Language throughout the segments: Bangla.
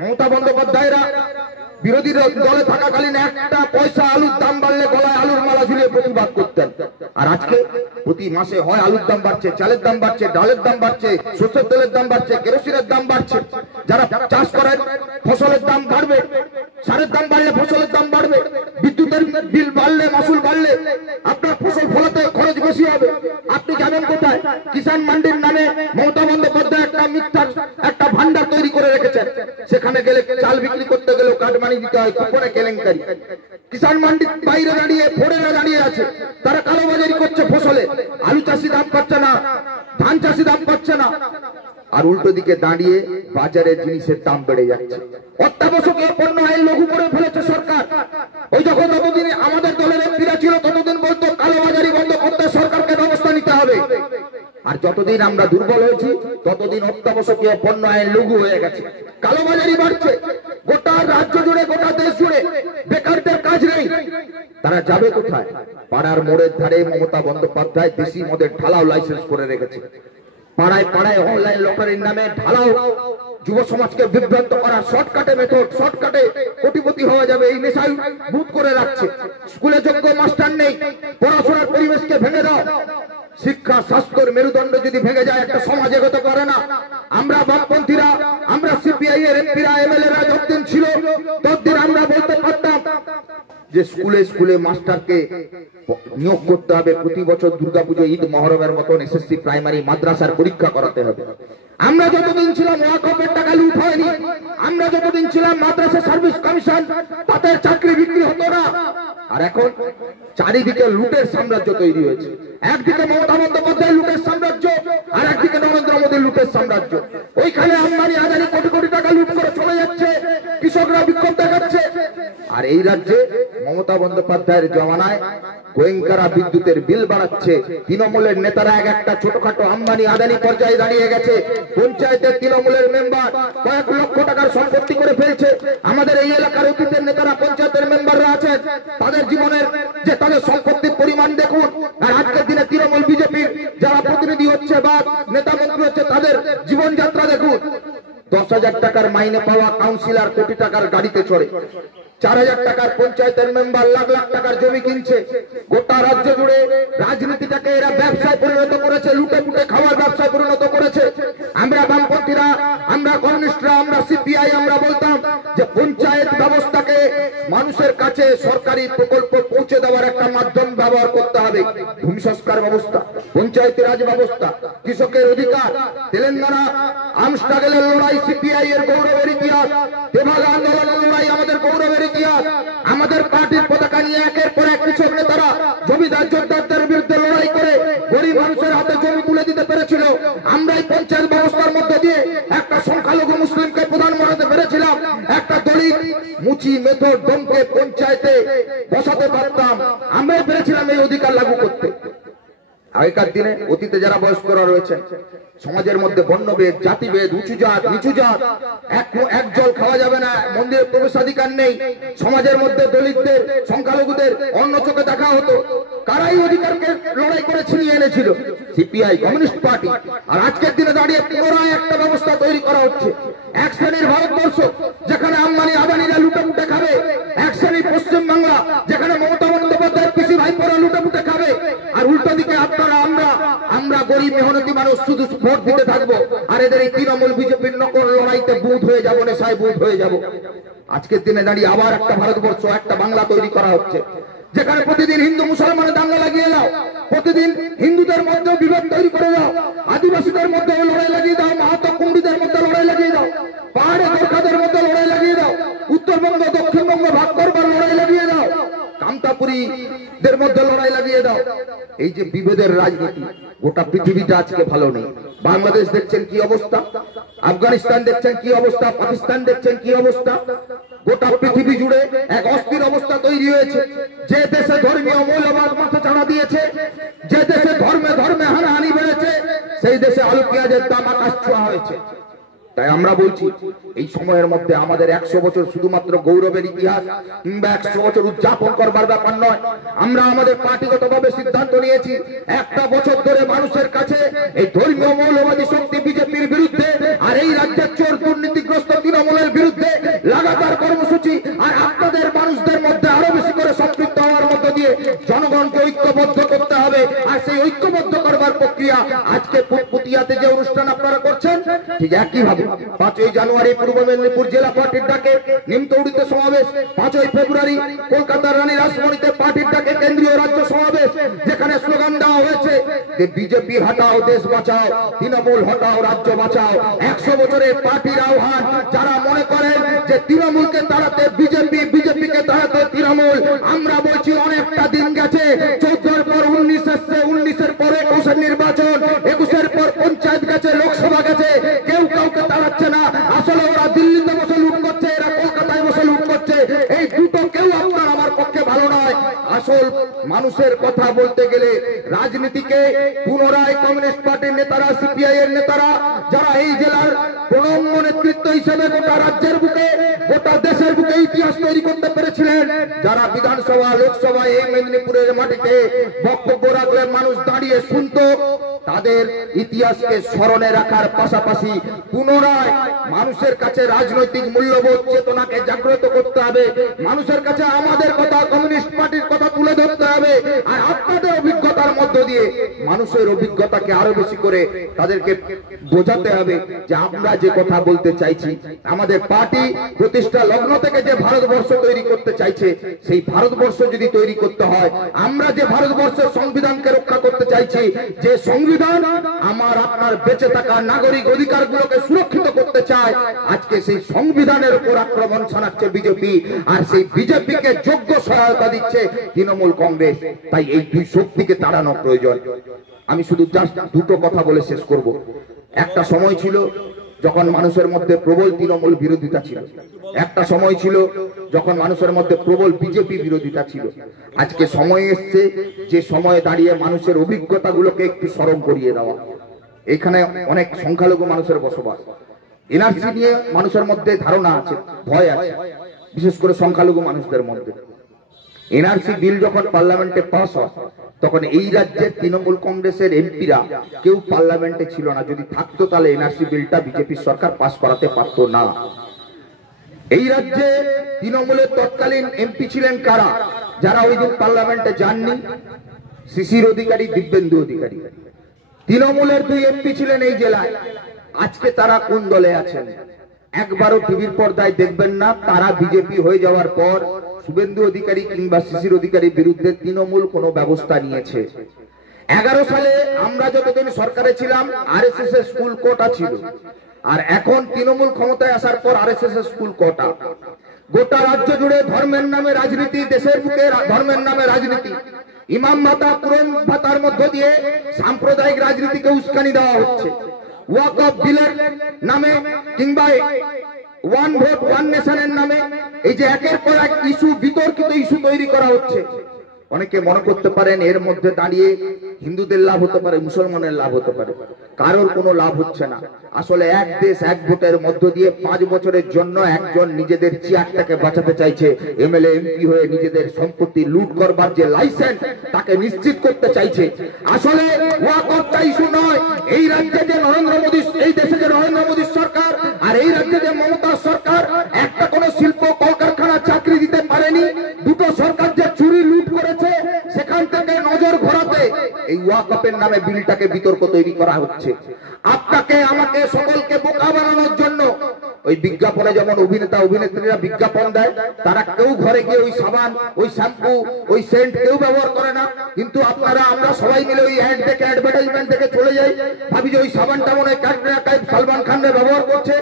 মমতা বন্দ্যোপাধ্যায়রা বিরোধী দলে থাকাকালীন একটা পয়সা আলুর দাম বাড়লে গলায় আলুর মালা ঝুলিয়ে প্রতিবাদ করতেন, আর আজকে প্রতি মাসে হয় আলুর দাম বাড়ছে, চালের দাম বাড়ছে, ডালের দাম বাড়ছে, সরষের তেলের দাম বাড়ছে, কেরোসিনের দাম বাড়ছে। যারা চাষ করেন ফসলের দাম বাড়বে, সারের দাম বাড়লে ফসলের দাম বাড়বে, বিদ্যুতের বিল বাড়লে, মাসুল বাড়লে আপনার ফসল ফলাতে খরচ বেশি হবে। আপনি যাবেন কোথায়? কিষাণ মান্ডির নামে মমতা বন্দ্যোপাধ্যায় একটা মিথ্যা একটা ভান্ডার তৈরি করে রেখেছেন, সেখানে গেলে চাল বিক্রি করতে গেলেও কাটমানি দিতে হয়, কুপনে কেলেঙ্কারি। কিষাণ মান্ডির বাইরে দাঁড়িয়ে ফোরেরা দাঁড়িয়ে আছে, তারা কালোবাজারি করছে ফসলে, আলু চাষি দাম পাচ্ছে না, ধান চাষি দাম পাচ্ছে না, আর উল্টো দিকে দাঁড়িয়ে বাজারে জিনিসের দাম বেড়ে যাচ্ছে। অত্যাবশ্যকীয় পণ্য আইন লঘু করে ফেলেছে সরকার। ওই যখন ততদিন আমাদের দলের এমপিরা ছিল ততদিন বলতো কালোবাজারি বন্ধ করতে সরকারকে ব্যবস্থা নিতে হবে, আর যতদিন আমরা দুর্বল হয়েছি ততদিন অত্যাবশ্যকীয় পণ্য আইন লঘু হয়ে গেছে, কালোবাজারি বাড়ছে। গোটা রাজ্য জুড়ে, গোটা দেশ জুড়ে বেকারদের কাজ নেই, তারা যাবে কোথায়? পাড়ার মোড়ের ধারে মমতা বন্দ্যোপাধ্যায় দেশি মদের ঢালাও লাইসেন্স করে রেখেছে। পাড়ায় পাড়ায় অনলাইন লটারির নামে ঢালাও যুব সমাজকে বিভ্রান্ত করা শর্টকাটে মেথড, শর্টকাটে কোটিপতি হওয়া যাবে এই নেশায় বুথ করে রাখছে। স্কুলে যোগ্য মাস্টার নেই, পড়াশোনার পরিবেশকে ভেঙে দাও। শিক্ষা স্বাস্থ্যের মেরুদণ্ড যদি ভেঙে যায় একটা সমাজ এগোতে পারে না। আমরা বামপন্থীরা, আমরা সিপিআই এর এমপিরা, এমএলএরা যতদিন ছিল ততদিন আমরা বলতে পারতাম যে স্কুলে স্কুলে মাস্টারকে নিয়োগ করতে হবে, প্রতি বছর দুর্গাপুজো, ঈদ, মহরমের মতন এসএসসি প্রাইমারি মাদ্রাসার পরীক্ষা করাতে হবে। আমরা যতদিন ছিলাম ওয়াকফের টাকা লুট হয়নি, আমরা যতদিন ছিলাম মাদ্রাসা সার্ভিস কমিশন, তাদের চাকরি বিক্রি হতো না। আর এখন চারিদিকে লুটের সাম্রাজ্য তৈরি হয়েছে। একদিকে মমতা বন্দ্যোপাধ্যায় লুটের সাম্রাজ্য, আর একদিকে নরেন্দ্র মোদীর লুটের সাম্রাজ্য। ওইখানে আম্বানি আদানি কোটি কোটি টাকা লুট করে চলে যাচ্ছে, কৃষকরা বিক্ষোভ দেখাচ্ছে। আর এই রাজ্যে মমতা বন্দ্যোপাধ্যায়ের জমানায় গোয়েঙ্কারা বিদ্যুতের বিল বাড়াচ্ছে, তৃণমূলের নেতারা এক একটা ছোটখাটো আম্বানি আদানি পর্যায়ে দাঁড়িয়ে গেছে। পঞ্চায়েতের তৃণমূলের মেম্বার কয়েক লক্ষ টাকার সম্পত্তি করে ফেলছে। আমাদের এই এলাকার অতীতের নেতারা, পঞ্চায়েতের মেম্বাররা আছেন, তাদের জীবনের যে তাদের সম্পত্তির পরিমাণ দেখুন। আর আজকের দিনে তৃণমূল বিজেপির যারা প্রতিনিধি হচ্ছে বা নেতা মন্ত্রী হচ্ছে, তাদের জীবনযাত্রা দেখুন। 10,000 টাকার মাইনে পাওয়া কাউন্সিলর কোটি টাকার গাড়িতে চড়ে, 4,000 টাকার পঞ্চায়েতের মেম্বার লাখ লাখ টাকার জমি কিনছে। গোটা রাজ্য জুড়ে রাজনীতিটাকে এরা ব্যবসায় পরিণত করেছে, লুটে পুটে খাওয়ার ব্যবসায় পরিণত করেছে। আমরা বামপন্থীরা, আমরা কমিউনিস্টরা, আমরা সিপিআই আমরা বলতাম যে পঞ্চায়েত ব্যবস্থাকে মানুষের কাছে সরকারি প্রকল্প পৌঁছে দেওয়ার একটা মাধ্যম ব্যবহার করতে হবে। ভূমি সংস্কার ব্যবস্থা, পঞ্চায়েত রাজ ব্যবস্থা, কৃষকের অধিকার, তেলেঙ্গানা আর্মস স্ট্রাগলের লড়াই সিপিআই এর গৌরবের ইতিহাস, তেভাগা আন্দোলনের লড়াই আমাদের গৌরবের ইতিহাস। আমাদের পার্টির পতাকা নিয়ে একের পর এক কৃষক নেতারা জমিদার জোরদারদের বিরুদ্ধে লড়াই করে গরিব মানুষের হাতে জমি তুলে দিতে পেরেছিল। আমরা এই পঞ্চায়েত ব্যবস্থার মধ্যে দিয়ে একটা সংখ্যালঘু মুসলিমকে প্রধান বানাতে পেরেছিলাম, একটা দলিত মুচি মেথর ডোমকে পঞ্চায়েতে বসাতে পারতাম। আমরাই পেরেছিলাম এই অধিকার লাগু করতে। আগেকার দিনে অতীতে যারা বয়স্করা রয়েছেন, সমাজের মধ্যে বর্ণভেদ, জাতিভেদ, উঁচু জাত নিচু জাত, এক জল খাওয়া যাবে না, মন্দিরে প্রবেশাধিকার নেই, সমাজের মধ্যে দলিতদের, সংখ্যালঘুদের অন্য চোখে দেখা হতো। কারাই অধিকারকে লড়াই করে ছিনিয়ে এনেছিল? CPI, communist party. আর আজকের দিনে দাঁড়িয়ে পুনরায় একটা ব্যবস্থা তৈরি করা হচ্ছে। এক শ্রেণীর ভারতবর্ষ যেখানে আম্বানি আদানিরা লুটে মুটে খাবে, এক শ্রেণীর পশ্চিম বাংলা যেখানে মমতা বন্দ্যোপাধ্যায়ের পিসি ভাইপোরা লুটে মুটে খাবে, আর উল্টো দিকে আপনারা আমরা গরিব মেহনতি মানুষ শুধু ভোট দিতে থাকবো, আর এদের এই তৃণমূল বিজেপির নকল লড়াইতে বুধ হয়ে যাবো, নেশায় বুধ হয়ে যাবো। আজকের দিনে দাঁড়িয়ে আবার একটা ভারতবর্ষ, একটা বাংলা তৈরি করা হচ্ছে, যেখানে প্রতিদিন হিন্দু মুসলমানের দাঙ্গা লাগিয়ে দাও, প্রতিদিন হিন্দুদের মধ্যে বিভেদ তৈরি করে দাও, আদিবাসীদের মধ্যে লড়াই লাগিয়ে দাও, মাহাতো কুম্ভীদের মধ্যে লড়াই লাগিয়ে দাও, পাহাড়ে গোর্খাদের মধ্যে লড়াই লাগিয়ে দাও, উত্তরবঙ্গ দক্ষিণবঙ্গ ভাগ করবার লড়াই লাগিয়ে দাও, কামতাপুরীদের মধ্যে লড়াই লাগিয়ে দাও। এই যে বিভেদের রাজনীতি, গোটা পৃথিবীটা আজকে ভালো নেই। বাংলাদেশ দেখছেন কি অবস্থা, আফগানিস্তান দেখছেন কি অবস্থা, পাকিস্তান দেখছেন কি অবস্থা। গোটা পৃথিবী জুড়ে এক অস্থির অবস্থা তৈরি হয়েছে। যে দেশে ধর্মীয় মৌলবাদ মাথা চাড়া দিয়েছে, যে দেশে ধর্মে ধর্মে হানাহানি বেড়েছে, সেই দেশে আলু পেঁয়াজের দাম আকাশ ছোঁয়া হয়েছে। তাই আমরা বলছি এই সময়ের মধ্যে আমাদের 100 বছর শুধুমাত্র গৌরবের ইতিহাস কিংবা 100 বছর উদযাপন করবার ব্যাপার নয়। আমরা আমাদের পার্টিগতভাবে সিদ্ধান্ত নিয়েছি একটা বছর ধরে মানুষের কাছে এই ধর্মীয় মৌলবাদী শক্তি বিজেপির বিরুদ্ধে আর এই রাজ্যের চোর দুর্নীতিগ্রস্ত তৃণমূল লাগাতার কর্মসূচি আর আপনাদের মানুষদের মধ্যে আরো বেশি করে সম্পৃক্ত হওয়ার মধ্য দিয়ে জনগণকে ঐক্যবদ্ধ করতে হবে। আর সেই ঐক্যবদ্ধ করবার প্রক্রিয়া আজকে পুতিয়াতে যে অনুষ্ঠান আপনারা করছেন ঠিক একইভাবে 5ই জানুয়ারি পূর্ব মেদিনীপুর জেলা পার্টির ডাকে নিমতৌড়িতে সমাবেশ, 5ই ফেব্রুয়ারি কলকাতার রানী রাসমণিতে পার্টির ডাকে কেন্দ্রীয় রাজ্য সমাবেশ, যেখানে স্লোগান দেওয়া হয়েছে যে বিজেপি হটাও দেশ বাঁচাও, তৃণমূল হটাও রাজ্য বাঁচাও। 100 বছরের পার্টির আহ্বান। যারা মনে করেন যে তৃণমূলকে তাড়াতে বিজেপি, বিজেপিকে তাড়াতে তৃণমূল, আমরা বলছি অনেকটা দিন গেছে। 14-এর পর 19 এসছে, 19-এর পরে 21-এর নির্বাচন, 21-এর পর পঞ্চায়েত গেছে, লোকসভা গেছে, কেউ কাউকে তাড়াচ্ছে না। আসলে ওরা দিল্লিতে বসে লুট করছে, এরা কলকাতায় বসে লুট করছে। এই দুটো কেউ আপনার আমার পক্ষে ভালো নয়। আসল মানুষের কথা বলতে গেলে রাজনীতিকে পুনরায় কমিউনিস্ট পার্টির নেতারা, সিপিআই এর নেতারা, যারা এই জেলার প্রণম্য নেতৃত্ব হিসেবে গোটা রাজ্যের বুকে, গোটা দেশের বুকে ইতিহাস তৈরি করতে পেরেছিলেন, যারা বিধানসভা লোকসভায় এই মেদিনীপুরের মাটিতে বক্তব্য রাখলে মানুষ দাঁড়িয়ে শুনতো, তাদের ইতিহাসকে স্মরণে রাখার পাশাপাশি পুনরায় মানুষের কাছে রাজনৈতিক মূল্যবোধ চেতনাকে জাগ্রত করতে হবে। মানুষের কাছে আমাদের কথা, কমিউনিস্ট পার্টির কথা তুলে ধরতে হবে। আর আপনাদের অভিজ্ঞতার মধ্য দিয়ে মানুষের অভিজ্ঞতাকে আরো বেশি করে তাদেরকে বোঝাতে হবে যে আমরা যে কথা বলতে চাইছি, আমাদের পার্টি প্রতিষ্ঠা লগ্ন থেকে যে ভারতবর্ষ তৈরি করতে চাইছে, সেই ভারতবর্ষ যদি তৈরি করতে হয়, আমরা যে ভারতবর্ষের সংবিধানকে রক্ষা করতে চাইছি, যে সংবিধান আমার আপনার বেঁচে থাকা নাগরিক অধিকারগুলোকে সুরক্ষিত করতে চায়, আজকে সেই সংবিধানের উপর আক্রমণ চালাচ্ছে বিজেপি। আর সেই বিজেপিকে যোগ্য সহায়তা দিচ্ছে তৃণমূল কংগ্রেস। তাই এই দুই শক্তিকে তাড়ানো প্রয়োজন। আমি শুধু জাস্ট দুটো কথা বলে শেষ করব। একটা সময় ছিল যখন মানুষের মধ্যে প্রবল তৃণমূল বিরোধিতা ছিল, একটা সময় ছিল যখন মানুষের মধ্যে প্রবল বিজেপি বিরোধিতা ছিল। আজকে সময় এসছে যে সময়ে দাঁড়িয়ে মানুষের অভিজ্ঞতাগুলোকে একটু স্মরণ করিয়ে দেওয়া। এখানে অনেক সংখ্যালঘু মানুষের বসবাস। এনআরসি নিয়ে মানুষের মধ্যে ধারণা আছে, ভয় আছে, বিশেষ করে সংখ্যালঘু মানুষদের মধ্যে। এনআরসি বিল যখন পার্লামেন্টে পাস হয়, তখন এই রাজ্যের তৃণমূল কংগ্রেসের এমপিরা কেউ পার্লামেন্টে ছিল না। যদি থাকতো তাহলে এনআরসি বিলটা বিজেপি সরকার পাস করাতে পারতো না। এই রাজ্যে তৃণমূলের তৎকালীন এমপি ছিলেন কারা? যারা ওই দিন পার্লামেন্টে যাননি, শিশির অধিকারী, দিব্যেন্দু অধিকারী। তৃণমূলের 2 এমপি ছিলেন এই জেলায়। আজকে তারা কোন দলে আছেন একবারও টিভির পর্দায় দেখবেন না। তারা বিজেপি হয়ে যাওয়ার পর শুভেন্দু অধিকারী কিংবা শিশির অধিকারীর বিরুদ্ধে তৃণমূল কোনো ব্যবস্থা নিয়েছে? 11 সালে আমরা যতদিন সরকারে ছিলাম আরএসএস এর স্কুল কোটা ছিল, আর এখন তৃণমূল ক্ষমতায় আসার পর আরএসএস এর স্কুল কোটা। গোটা রাজ্য জুড়ে ধর্মের নামে রাজনীতি, দেশের বুকে ধর্মের নামে রাজনীতি। ইমাম ভাতা, পুরন ভাতার মধ্য দিয়ে সাম্প্রদায়িক রাজনীতিকে উস্কানি দেওয়া হচ্ছে। ওয়াকফ বিলের নামে কিংবা ওয়ান ভোট ওয়ান নেশনের নামে এই যে একের পর এক ইস্যু, বিতর্কিত ইস্যু তৈরি করা হচ্ছে। অনেকে মনে করতে পারেন এর মধ্যে দাঁড়িয়ে হিন্দুদের লাভ হতে পারে, মুসলমানের লাভ হতে পারে। কারোর কোনো লাভ হচ্ছে না। আসলে এক দেশ এক ভোটের মধ্য দিয়ে 5 বছরের জন্য একজন নিজেদের চেয়ারটাকে বাঁচাতে চাইছে। এমএলএ এমপি হয়ে নিজেদের সম্পত্তি লুট করবার যে লাইসেন্স, তাকে নিশ্চিত করতে চাইছে। আসলে ওয়াকফটা ইস্যু নয়। এই রাজ্যে যে নরেন্দ্র মোদী, এই দেশে যে নরেন্দ্র মোদী সরকার আর এই রাজ্যে যে মমতা সরকার একটা কোনো শিল্প কলকারখানা চাকরি দিতে পারেনি। দুটো সরকার যে চুরি লুট করেছে, সেখান থেকে নজর ঘোরাতে এই ওয়াকফের নামে বিলটাকে বিতর্ক তৈরি করা হচ্ছে। আপনাকে আমাকে সকলকে বোকা বানানোর জন্য ওই বিজ্ঞাপনে যেমন অভিনেতা অভিনেত্রীরা বিজ্ঞাপন দেয়, তারা কেউ ঘরে গিয়ে ওই সাবান, ওই শ্যাম্পু, ওই সেন্ট কেউ ব্যবহার করে না। কিন্তু আপনারা আমরা সবাই মিলে ওই অ্যাড দেখে, অ্যাডভার্টাইজমেন্ট দেখে চলে যাই, ভাবি যে ওই সাবানটা মনে হয় ক্যাটরিনা কাইফ, সালমান খানরা ব্যবহার করছে।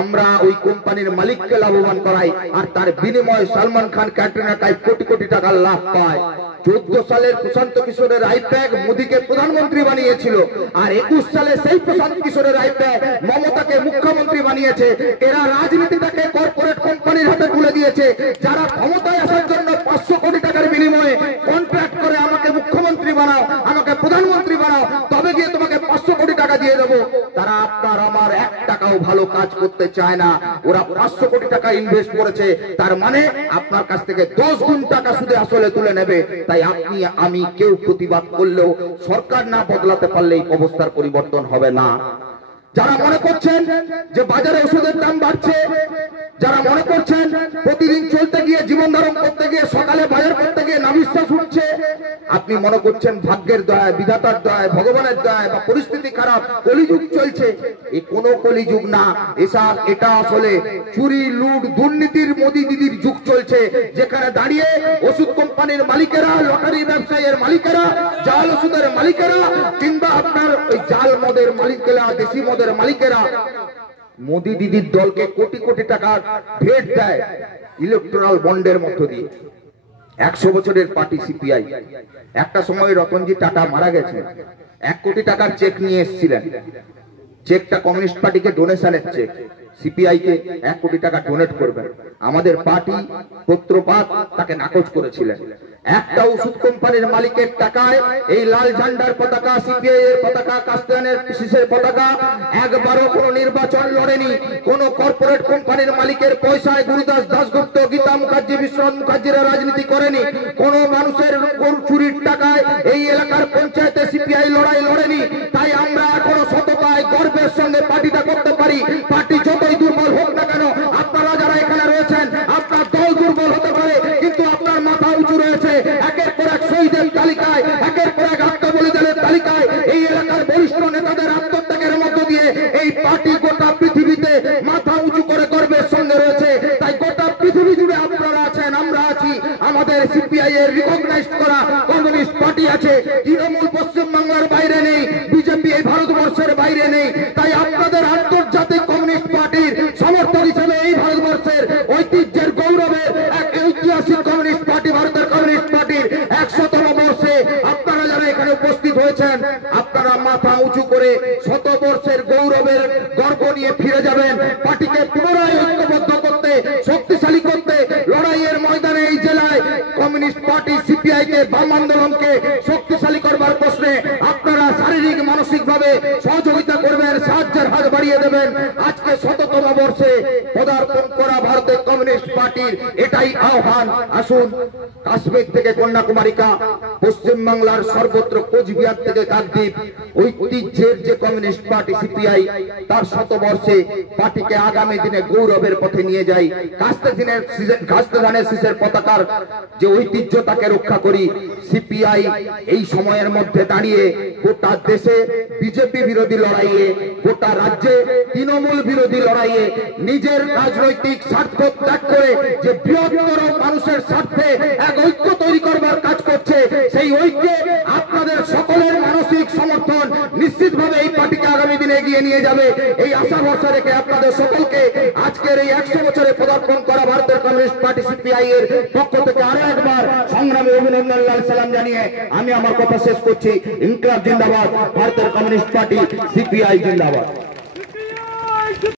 আমরা ওই কোম্পানির মালিককে লাভবান করাই, আর তার বিনিময়ে সালমান খান, ক্যাটরিনা কাইফ কোটি কোটি টাকার লাভ পায়। 14 সালের প্রশান্ত কিশোরের আইপ্যাক মোদীকে প্রধানমন্ত্রী বানিয়েছিল, আর 21 সালে সেই প্রশান্ত কিশোরের আইপ্যাক মমতাকে মুখ্যমন্ত্রী বানিয়েছে। এরা রাজনীতিটাকে কর্পোরেট কোম্পানির হাতে তুলে দিয়েছে, যারা ক্ষমতায় আসার জন্য 500 কোটি টাকার বিনিময়ে কন্ট্রাক্ট করে আমাকে মুখ্যমন্ত্রী বানাও, আমাকে প্রধানমন্ত্রী বানাও, তবে গিয়ে তোমাকে 500 কোটি টাকা দিয়ে দেবো। তারা আপনার আমার 1 টাকাও ভালো কাজ করতে চায় না। ওরা 500 কোটি টাকা ইনভেস্ট করেছে, তার মানে আপনার কাছ থেকে 10 গুণ টাকা সুদে আসলে তুলে নেবে। তাই আপনি আমি কেউ প্রতিবাদ করলেও সরকার না বদলাতে পারলে এই অবস্থার পরিবর্তন হবে না। যারা মনে করছেন যে বাজারে ওষুধের দাম বাড়ছে, যারা মনে আপনি মনে করছেন ভাগ্যের দয়ায়, বিধাতার দয়ায়, ভগবানের দয়ায় বা পরিস্থিতি খারাপ, কলিযুগ চলছে। এই কোন কলিযুগ না, এটা আসলে চুরি, লুট, দুর্নীতির মোদি দিদির যুগ চলছে, যেখানে দাঁড়িয়ে ওষুধ কোম্পানির মালিকেরা, লটারি ব্যবসায়ীর মালিকেরা, জাল ওষুধের মালিকেরা কিংবা আপনার ওই জাল মদের মালিকেরা, দেশি মদের মালিকেরা মোদি দিদির দলকে কোটি কোটি টাকা ভেট দেয় ইলেকট্রাল বন্ডের মধ্য দিয়ে। 100 বছরের পার্টি সিপিআই। একটা সময় রতনজি টাটা মারা গেছে, 1 কোটি টাকার চেক নিয়ে এসেছিলেন। চেকটা কমিউনিস্ট পার্টিকে ডোনেশনের চেক, সিপিআই কে 1 কোটি টাকা ডোনেট করবেন। আমাদের পার্টি পত্রপাত তাকে নাকচ করেছিলেন। একটা ওষুধ কোম্পানির মালিকের টাকায় এই লাল ঝান্ডার পতাকা, সিপিআই এর পতাকা, কাস্তানের পিসিসের পতাকা একবারও কোন নির্বাচন লড়েনি। কোন কর্পোরেট কোম্পানির মালিকের পয়সায় গুরুদাস দাসগুপ্ত, গীতা মুখার্জি, বিশ্বনাথ মুখার্জিরা রাজনীতি করেনি। কোন মানুষের চুরির টাকায় এই এলাকার পঞ্চায়েতে সিপিআই লড়াই লড়েনি। তাই আমরা এখনো সততায় গর্বের সঙ্গে পার্টিটা করতে পারি। পার্টি যতই দুর্বল হোক না কেন, আপনারা যারা এখানে রয়েছেন, আপনার দল দুর্বল হতে পারে কিন্তু আপনার মাথা উঁচু রয়েছে। একের পর এক শহীদের তালিকায়, একের পর এক আত্মবলিদানের তালিকায় এই এলাকার বরিষ্ঠ নেতাদের আত্মত্যাগের মধ্য দিয়ে এই পার্টি গোটা পৃথিবীতে মাথা উঁচু করে গর্বের সঙ্গে রয়েছে। তাই গোটা পৃথিবী জুড়ে আপনারা আছেন, আমরা আছি। আমাদের সিপিআই এর রিকগনাইজড করা কমিউনিস্ট পার্টি আছে। তৃণমূল পশ্চিমবাংলার বাইরে নেই, বিজেপি এই ভারতবর্ষের বাইরে নেই। তাই আপনাদের আন্তর্জাতিক কমিউনিস্ট পার্টির সমর্থক হিসেবে এই ভারতবর্ষের ঐতিহ্যের গৌরবের এক ঐতিহাসিক কমিউনিস্ট পার্টি, ভারতের কমিউনিস্ট পার্টির 100তম বর্ষে আপনারা যারা এখানে উপস্থিত হয়েছেন, আপনারা মাথা উঁচু করে 100 বর্ষের গৌরবের গর্ব নিয়ে ফিরে যাবেন। পার্টিকে পুনরায় ঐক্যবদ্ধ করতে, শক্তিশালী করতে, লড়াইয়ের ময়দানে এই জেলায় কমিউনিস্ট পার্টি সিপিআই কে, বাম আন্দোলনকে শক্তিশালী করবার প্রশ্নে আপনারা শারীরিক মানসিক ভাবে সহযোগিতা করবেন, সাহায্যের হাত বাড়িয়ে দেবেন। আজকে 100তম বর্ষে পদার্পণ করা ভারতের কমিউনিস্ট পার্টির এটাই আহ্বান। আসুন, কাশ্মীর থেকে কন্যাকুমারিকা, পশ্চিমবাংলার সর্বত্র, কোচবিহার থেকে কাকদ্বীপ, ঐতিহ্যের যে কমিউনিস্ট পার্টি সিপিআই, তার 100 বর্ষে পার্টিকে আগামী দিনে গৌরবের পথে নিয়ে যাই। কাস্তে ধানের শীষের পতাকার যে ঐতিহ্য, তাকে রক্ষা করি। সিপিআই এই সময়ের মধ্যে দাঁড়িয়ে গোটা দেশে বিজেপি বিরোধী লড়াইয়ে, গোটা রাজ্যে তৃণমূল বিরোধী লড়াইয়ে নিজের রাজনৈতিক স্বার্থ ত্যাগ করে যে বৃহত্তর মানুষের স্বার্থে এক ঐক্য তৈরি করবার কাজ করছে, সেই ঐক্যে আপনাদের সকলের মানসিক সমর্থন নিশ্চিতভাবে এই পার্টিকে আগামী দিনে এগিয়ে নিয়ে যাবে। এই আশা ভরসা রেখে আপনাদের সকলকে আজকের এই 100 বছরে পদার্পণ করা ভারতের কমিউনিস্ট পার্টি সিপিআই এর পক্ষ থেকে আরো একবার সংগ্রামী অভিনন্দন, লাল সালাম জানিয়ে আমি আমার কথা শেষ করছি। ইনকলাব জিন্দাবাদ, ভারতের কমিউনিস্ট পার্টি সিপিআই জিন্দাবাদ।